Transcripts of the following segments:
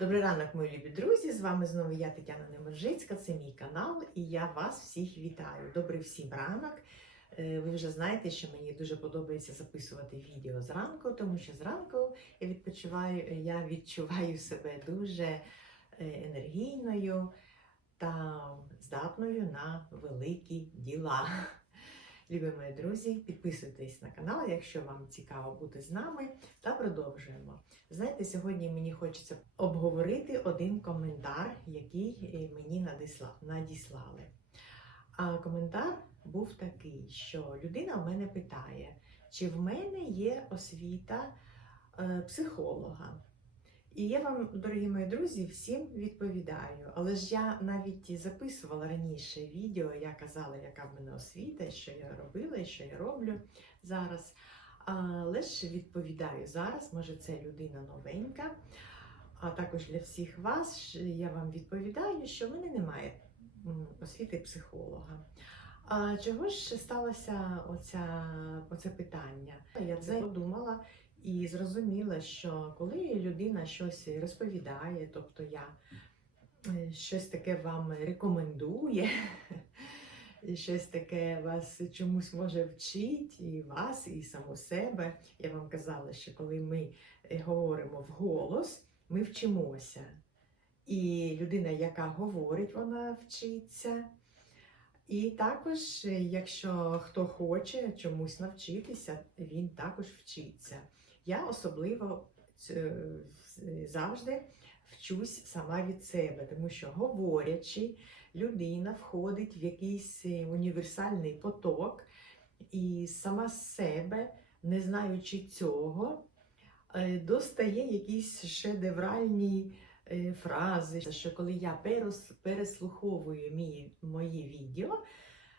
Добрий ранок, мої любі друзі! З вами знову я Тетяна Неможицька, це мій канал, і я вас всіх вітаю. Добрий всім ранок. Е, Ви вже знаєте, що мені дуже подобається записувати відео зранку, тому що зранку я відпочиваю, я відчуваю себе дуже е, енергійною та здатною на великі діла. Любі мої друзі, підписуйтесь на канал, якщо вам цікаво бути з нами, та продовжуємо. Знаєте, сьогодні мені хочеться обговорити один коментар, який е, мені надіслали. А коментар був такий, що людина в мене питає, чи в мене є освіта е, психолога. І я вам, дорогі мої друзі, всім відповідаю. Але ж я навіть записувала раніше відео, я казала, яка в мене освіта, що я робила і що я роблю зараз. Але ж відповідаю зараз, може це людина новенька. А також для всіх вас я вам відповідаю, що в мене немає освіти психолога. А чого ж сталося оця, оце питання? Я це подумала і зрозуміла, що коли людина щось розповідає, тобто я е, щось таке вам рекомендує, щось таке вас чомусь може вчить, і вас, і саму себе. Я вам казала, що коли ми е, говоримо вголос, ми вчимося. І людина, яка говорить, вона вчиться. І також, е, якщо хто хоче чомусь навчитися, він також вчиться. Я особливо е, завжди вчусь сама від себе, тому що говорячи, людина входить в якийсь е, універсальний поток і сама з себе, не знаючи цього, е, достає якісь шедевральні фрази. Що коли я переслуховую мій, мої відео,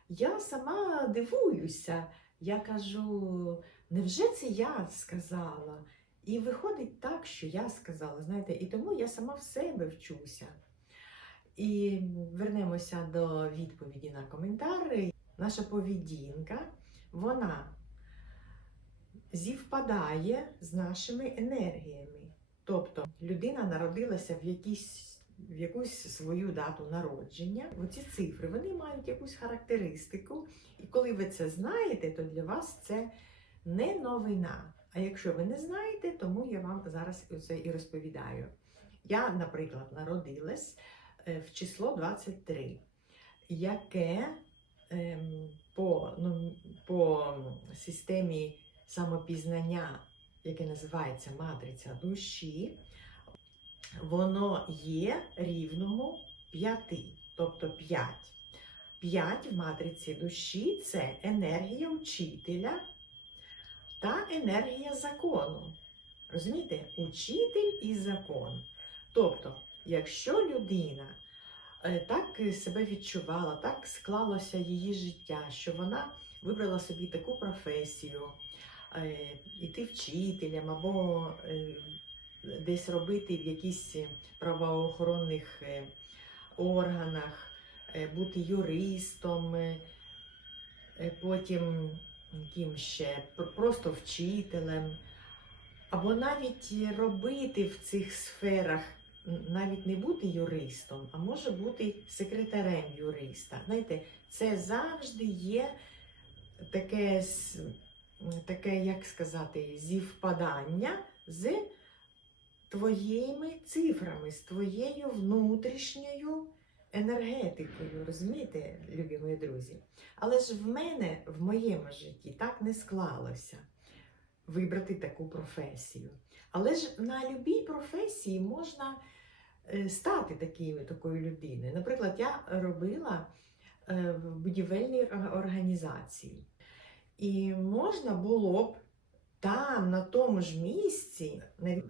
я сама дивуюся. Я кажу, невже це я сказала? І виходить так, що я сказала, знаєте, і тому я сама в себе вчуся. І вернемося до відповіді на коментари. Наша поведінка, вона зівпадає з нашими енергіями. Тобто людина народилася в якійсь в якусь свою дату народження. Оці цифри вони мають якусь характеристику. І коли ви це знаєте, то для вас це не новина. А якщо ви не знаєте, тому я вам зараз це і розповідаю. Я, наприклад, народилась е, в число 23, яке ем, по, ну, по системі самопізнання, яке називається матриця душі, воно є рівному 5, тобто 5. 5 в матриці душі це енергія вчителя та енергія закону. Розумієте? Учитель і закон. Тобто, якщо людина е, так себе відчувала, так склалося її життя, що вона вибрала собі таку професію, е, іти вчителем або е, десь робити в якісь правоохоронних органах, бути юристом, потім ким ще, просто вчителем, або навіть робити в цих сферах, навіть не бути юристом, а може бути секретарем юриста. Знаєте, це завжди є таке, таке як сказати, зівпадання з твоїми цифрами, з твоєю внутрішньою енергетикою. Розумієте, любі мої друзі? Але ж в мене в моєму житті так не склалося вибрати таку професію. Але ж на любій професії можна е, стати такою, такою людиною. Наприклад, я робила е, в будівельній організації, і можна було б там, на тому ж місці,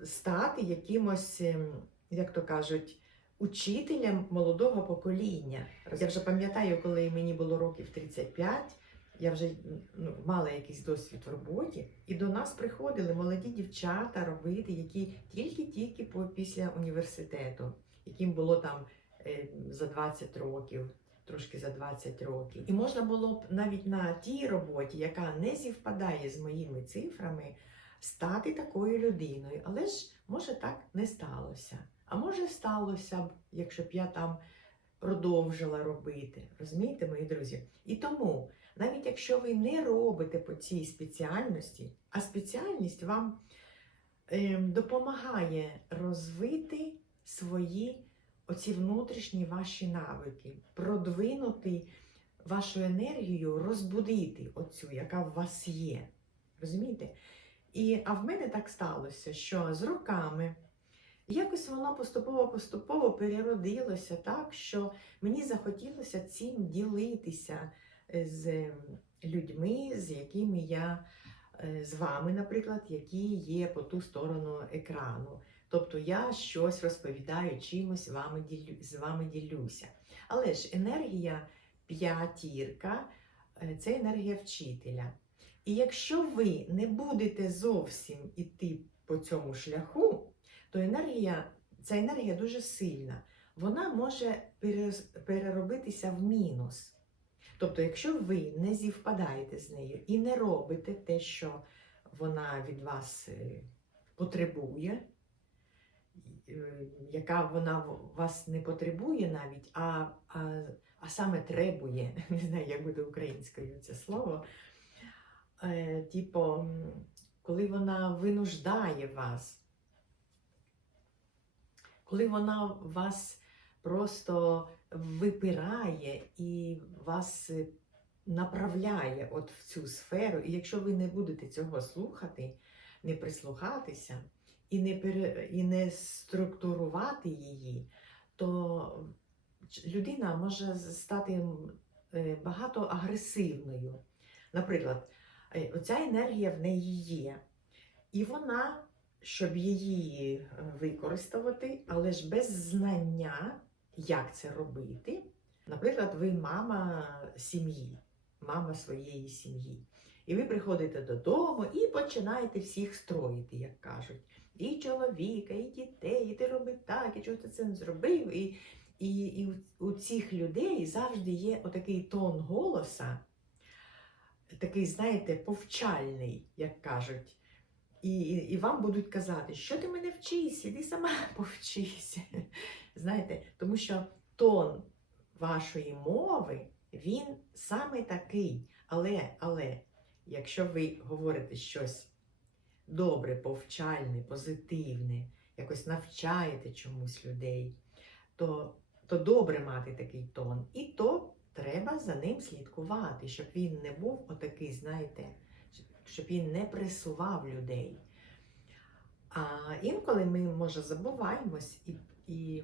стати якимось, ем, як то кажуть, учителем молодого покоління. Я вже пам'ятаю, коли мені було років 35, я вже ну, мала якийсь досвід в роботі, і до нас приходили молоді дівчата робити, які тільки-тільки після університету, яким було там е, за 20 років. Трошки за 20 років. І можна було б навіть на тій роботі, яка не зівпадає з моїми цифрами, стати такою людиною. Але ж може так не сталося. А може сталося б, якщо б я там продовжила робити. Розумієте, мої друзі? І тому, навіть якщо ви не робите по цій спеціальності, а спеціальність вам ем, допомагає розвити свої оці внутрішні ваші навики, продвинути вашу енергію, розбудити оцю, яка в вас є. Розумієте? І, а в мене так сталося, що з роками якось воно поступово-поступово переродилося так, що мені захотілося цим ділитися е, з людьми, з якими я е, з вами, наприклад, які є по ту сторону екрану. Тобто я щось розповідаю, чимось вами ділю, з вами ділюся. Але ж енергія п'ятірка е, це енергія вчителя. І якщо ви не будете зовсім іти по цьому шляху, то енергія, ця енергія дуже сильна. Вона може переробитися в мінус. Тобто, якщо ви не зівпадаєте з нею і не робите те, що вона від вас е, потребує, е, яка вона вас не потребує навіть, а, а, а саме требує, не знаю, як буде українською це слово. Е, типу, коли вона винуждає вас, коли вона вас просто випирає і вас е, направляє от в цю сферу, і якщо ви не будете цього слухати, не прислухатися і не, пере, і не структурувати її, то людина може стати е, багато агресивною. Наприклад, е, оця енергія в неї є. І вона, щоб її е, використовувати, але ж без знання, як це робити. Наприклад, ви мама сім'ї, мама своєї сім'ї. І ви приходите додому і починаєте всіх строїти, як кажуть. І чоловіка, і дітей, і ти роби так, і чого ти це не зробив. І, і, і у- у цих людей завжди є отакий тон голоса, такий, знаєте, повчальний, як кажуть. І, і, і вам будуть казати, що ти мене вчись, іди сама повчися. Знаєте, тому що тон вашої мови, він саме такий. Але, але, якщо ви говорите щось добре, повчальне, позитивне, якось навчаєте чомусь людей, то, то добре мати такий тон. І то треба за ним слідкувати, щоб він не був отакий, знаєте, щоб він не пресував людей. А інколи ми, може, забуваємось і, і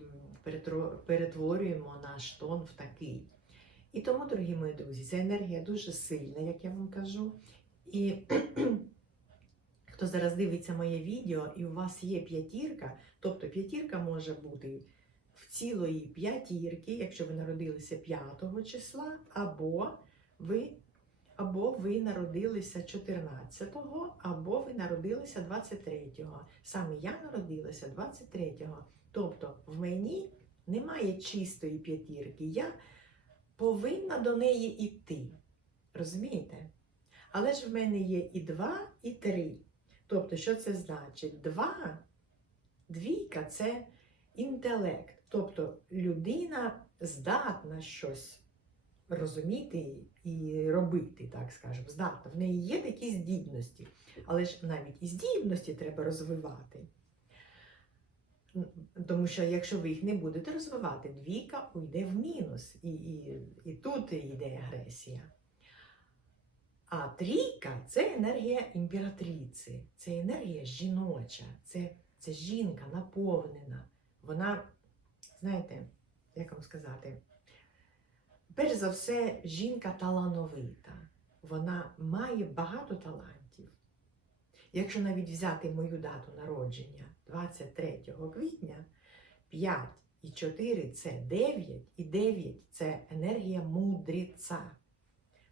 перетворюємо наш тон в такий. І тому, дорогі мої друзі, ця енергія дуже сильна, як я вам кажу. І хто зараз дивиться моє відео, і у вас є п'ятірка, тобто п'ятірка може бути в цілої п'ятірки, якщо ви народилися 5 числа, або ви або ви народилися 14-го, або ви народилися 23-го. Саме я народилася 23-го. Тобто в мені немає чистої п'ятірки. Я повинна до неї йти. Розумієте? Але ж в мене є і 2, і 3. Тобто, що це значить? 2, двійка це інтелект. Тобто людина здатна щось розуміти і робити, так скажемо, здатна. В неї є такі здібності, але ж навіть і здібності треба розвивати. Тому що якщо ви їх не будете розвивати, двійка уйде в мінус, і, і, і тут йде агресія. А трійка це енергія імператриці, це енергія жіноча, це, це жінка наповнена. Вона, знаєте, як вам сказати, перш за все, жінка талановита. Вона має багато талантів. Якщо навіть взяти мою дату народження 23 квітня, 5 і 4 це 9, і 9 це енергія мудреця,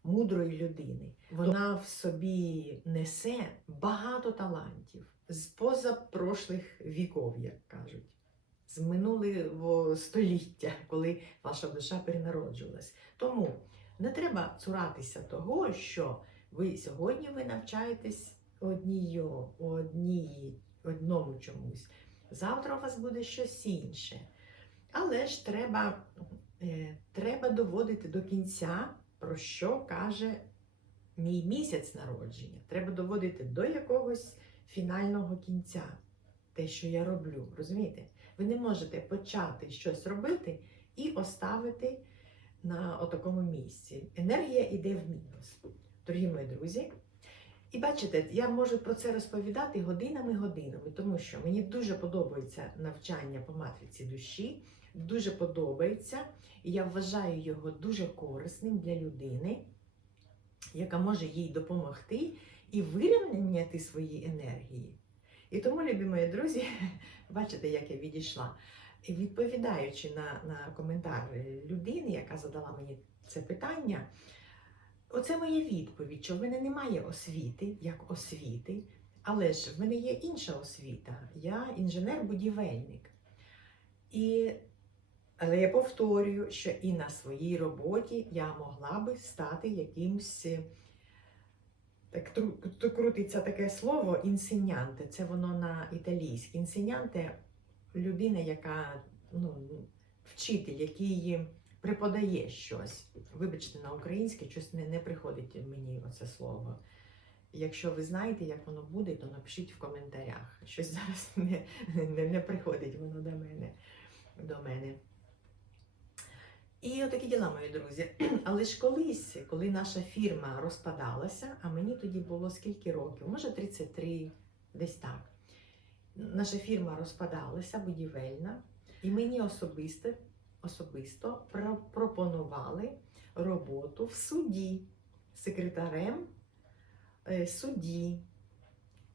мудрої людини. Вона в собі несе багато талантів з позапрошлих віков, як кажуть з минулого століття, коли ваша душа перенароджувалась. Тому не треба цуратися того, що ви сьогодні ви навчаєтесь однію, одній, одному чомусь. завтра у вас буде щось інше. Але ж треба, е, треба доводити до кінця, про що каже мій місяць народження. Треба доводити до якогось фінального кінця те, що я роблю. Розумієте? Ви не можете почати щось робити і оставити на отакому місці. Енергія йде в мінус. Дорогі мої друзі. І бачите, я можу про це розповідати годинами-годинами, тому що мені дуже подобається навчання по матриці душі, дуже подобається, і я вважаю його дуже корисним для людини, яка може їй допомогти і вирівняти свої енергії. І тому, любі мої друзі, бачите, як я відійшла. Відповідаючи на, на коментар людини, яка задала мені це питання, оце моя відповідь, що в мене немає освіти, як освіти, але ж в мене є інша освіта. Я інженер-будівельник. І, але я повторюю, що і на своїй роботі я могла би стати якимсь. Так крутиться таке слово інсенянте. Це воно на італійське. Інсенянте людина, яка ну, вчитель, який преподає щось. Вибачте, на українське щось не, не приходить мені оце слово. Якщо ви знаєте, як воно буде, то напишіть в коментарях. Щось зараз не, не, не приходить до мене. До мене. І отакі діла, мої друзі. Але ж колись, коли наша фірма розпадалася, а мені тоді було скільки років? Може 33, десь так. Наша фірма розпадалася, будівельна, і мені особисто, особисто пропонували роботу в суді секретарем е, судді.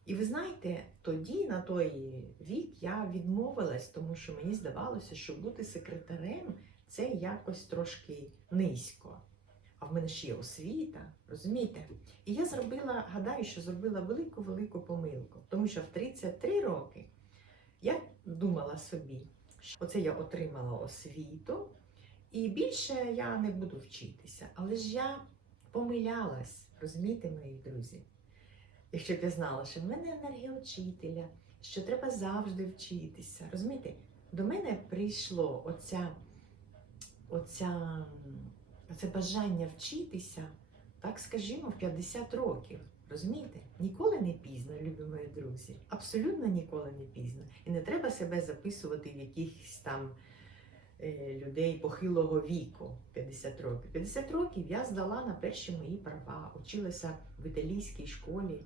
І ви знаєте, тоді, на той вік, я відмовилась, тому що мені здавалося, що бути секретарем це якось трошки низько. А в мене ж є освіта, розумієте? І я зробила, гадаю, що зробила велику-велику помилку, тому що в 33 роки я думала собі, що оце я отримала освіту, і більше я не буду вчитися. Але ж я помилялась, розумієте, мої друзі? Якщо б я знала, що в мене енергія учителя, що треба завжди вчитися. Розумієте, до мене прийшло оця, оця, оце бажання вчитися, так скажімо, в 50 років. Розумієте? Ніколи не пізно, любі мої друзі. Абсолютно ніколи не пізно. І не треба себе записувати в якихось там е, людей похилого віку 50 років. 50 років я здала на перші мої права, училася в італійській школі,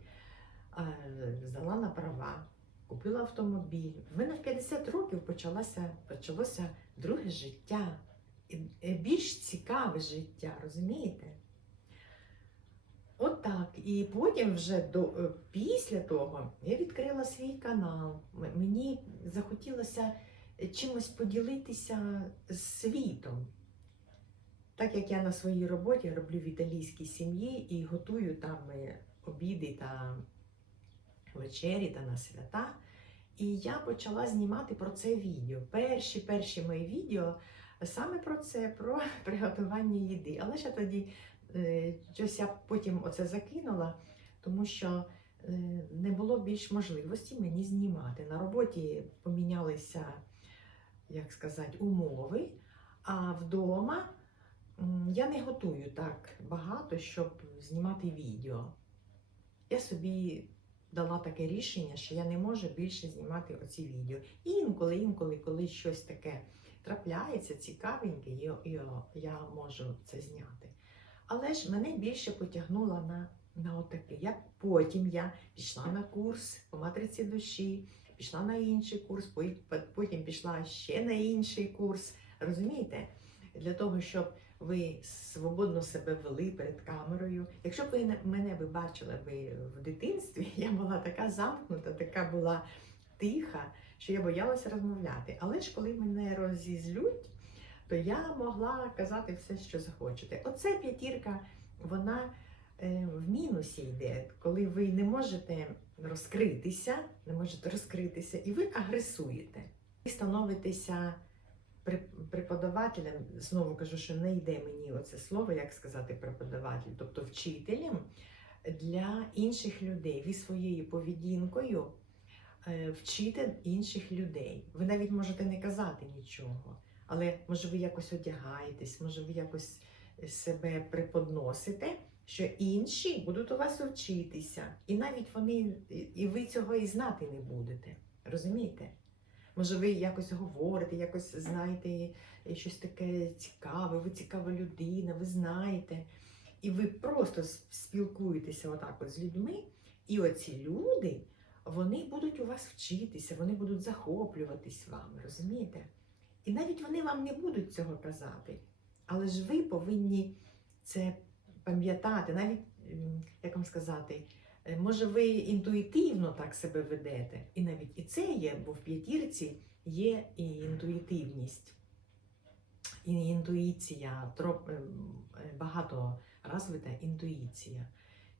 здала на права, купила автомобіль. В мене в 50 років почалося, почалося друге життя. Е, Більш цікаве життя, розумієте? От. І потім вже до, е, після того я відкрила свій канал. Мені захотілося чимось поділитися з світом. Так як я на своїй роботі роблю в італійській сім'ї і готую там е, обіди та вечері та на свята. І я почала знімати про це відео. Перші перші мої відео саме про це, про приготування їди. Але ще тоді е, щось я потім оце закинула, тому що е, не було більш можливості мені знімати. На роботі помінялися, як сказати, умови, а вдома я не готую так багато, щоб знімати відео. Я собі дала таке рішення, що я не можу більше знімати оці відео. Інколи, інколи, коли щось таке трапляється, цікавеньке, я, я, можу це зняти. Але ж мене більше потягнуло на, на отаке. Я, потім я пішла на курс по матриці душі, пішла на інший курс, потім пішла ще на інший курс. Розумієте? Для того, щоб ви свободно себе вели перед камерою. Якщо б ви не- мене би бачили би в дитинстві, я була така замкнута, така була тиха, що я боялася розмовляти. Але ж коли мене розізлють, то я могла казати все, що захочете. Оце п'ятірка, вона е, в мінусі йде, коли ви не можете розкритися, не можете розкритися, і ви агресуєте. Ви становитеся преподавателем, знову кажу, що не йде мені оце слово, як сказати преподаватель, тобто вчителем для інших людей. Ви своєю поведінкою вчити інших людей. Ви навіть можете не казати нічого, але може ви якось одягаєтесь, може ви якось себе преподносите, що інші будуть у вас вчитися. І навіть вони, і- і ви цього і знати не будете. Розумієте? Може, ви якось говорите, якось знаєте е, щось таке цікаве, ви цікава людина, ви знаєте. І ви просто спілкуєтеся отак от з людьми, і оці люди, вони будуть у вас вчитися, вони будуть захоплюватись вами, розумієте? І навіть вони вам не будуть цього казати. Але ж ви повинні це пам'ятати, навіть, як вам сказати, е, може ви інтуїтивно так себе ведете. І навіть і це є, бо в п'ятірці є і інтуїтивність, і інтуїція, ем, е, багато розвита інтуїція.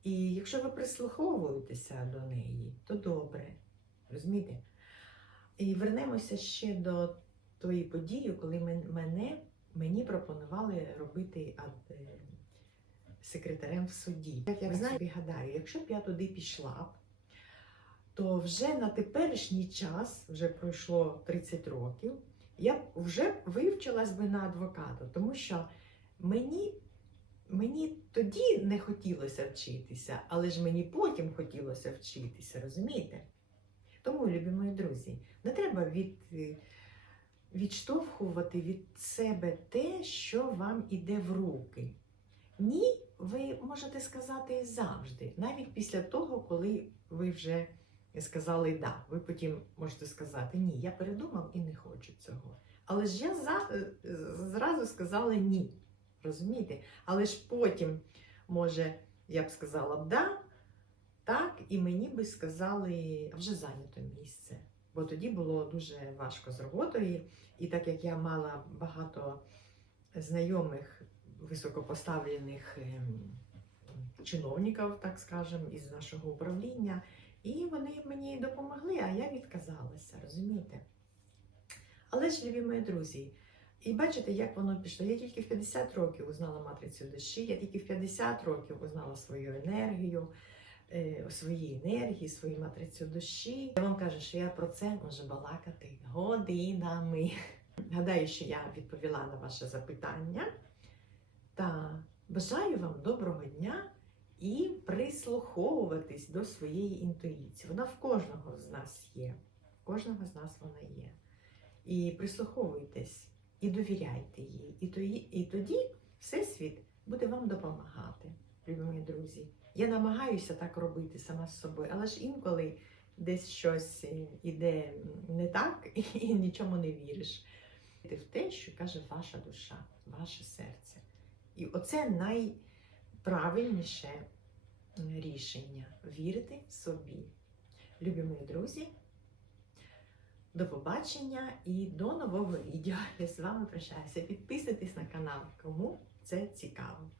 І якщо ви прислуховуєтеся до неї, то добре. Розумієте? І вернемося ще до тої події, коли мене, мені пропонували робити е, секретарем в суді. Як я знаєте, гадаю, якщо б я туди пішла, то вже на теперішній час, вже пройшло 30 років, я вже вивчилась би на адвоката, тому що мені, мені тоді не хотілося вчитися, але ж мені потім хотілося вчитися, розумієте? Тому, любі мої друзі, не треба від, е, відштовхувати від себе те, що вам іде в руки. Ні, ви можете сказати завжди, навіть після того, коли ви вже сказали да. Ви потім можете сказати ні, я передумав і не хочу цього. Але ж я за, е, зразу сказала ні. Розумієте? Але ж потім, може, я б сказала да, так, і мені би сказали, «А вже зайнято місце. Бо тоді було дуже важко з роботою. І так як я мала багато знайомих високопоставлених ем, чиновників, так скажемо, із нашого управління, і вони мені допомогли, а я відказалася, розумієте? Але ж, любі мої друзі, і бачите, як воно пішло. Я тільки в 50 років узнала матрицю душі, я тільки в 50 років узнала свою енергію, е, свої енергії, свою матрицю душі. Я вам кажу, що я про це можу балакати годинами. Гадаю, що я відповіла на ваше запитання. Та бажаю вам доброго дня і прислуховуватись до своєї інтуїції. Вона в кожного з нас є. В кожного з нас вона є. І прислуховуйтесь, і довіряйте їй. І тоді, і тоді Всесвіт буде вам допомагати, любі друзі. Я намагаюся так робити сама з собою, але ж інколи десь щось е, іде не так і нічому не віриш. Ти в те, що каже ваша душа, ваше серце. І оце найправильніше рішення вірити собі. Любі мої друзі, до побачення і до нового відео. Я з вами прощаюся. Підписуйтесь на канал, кому це цікаво.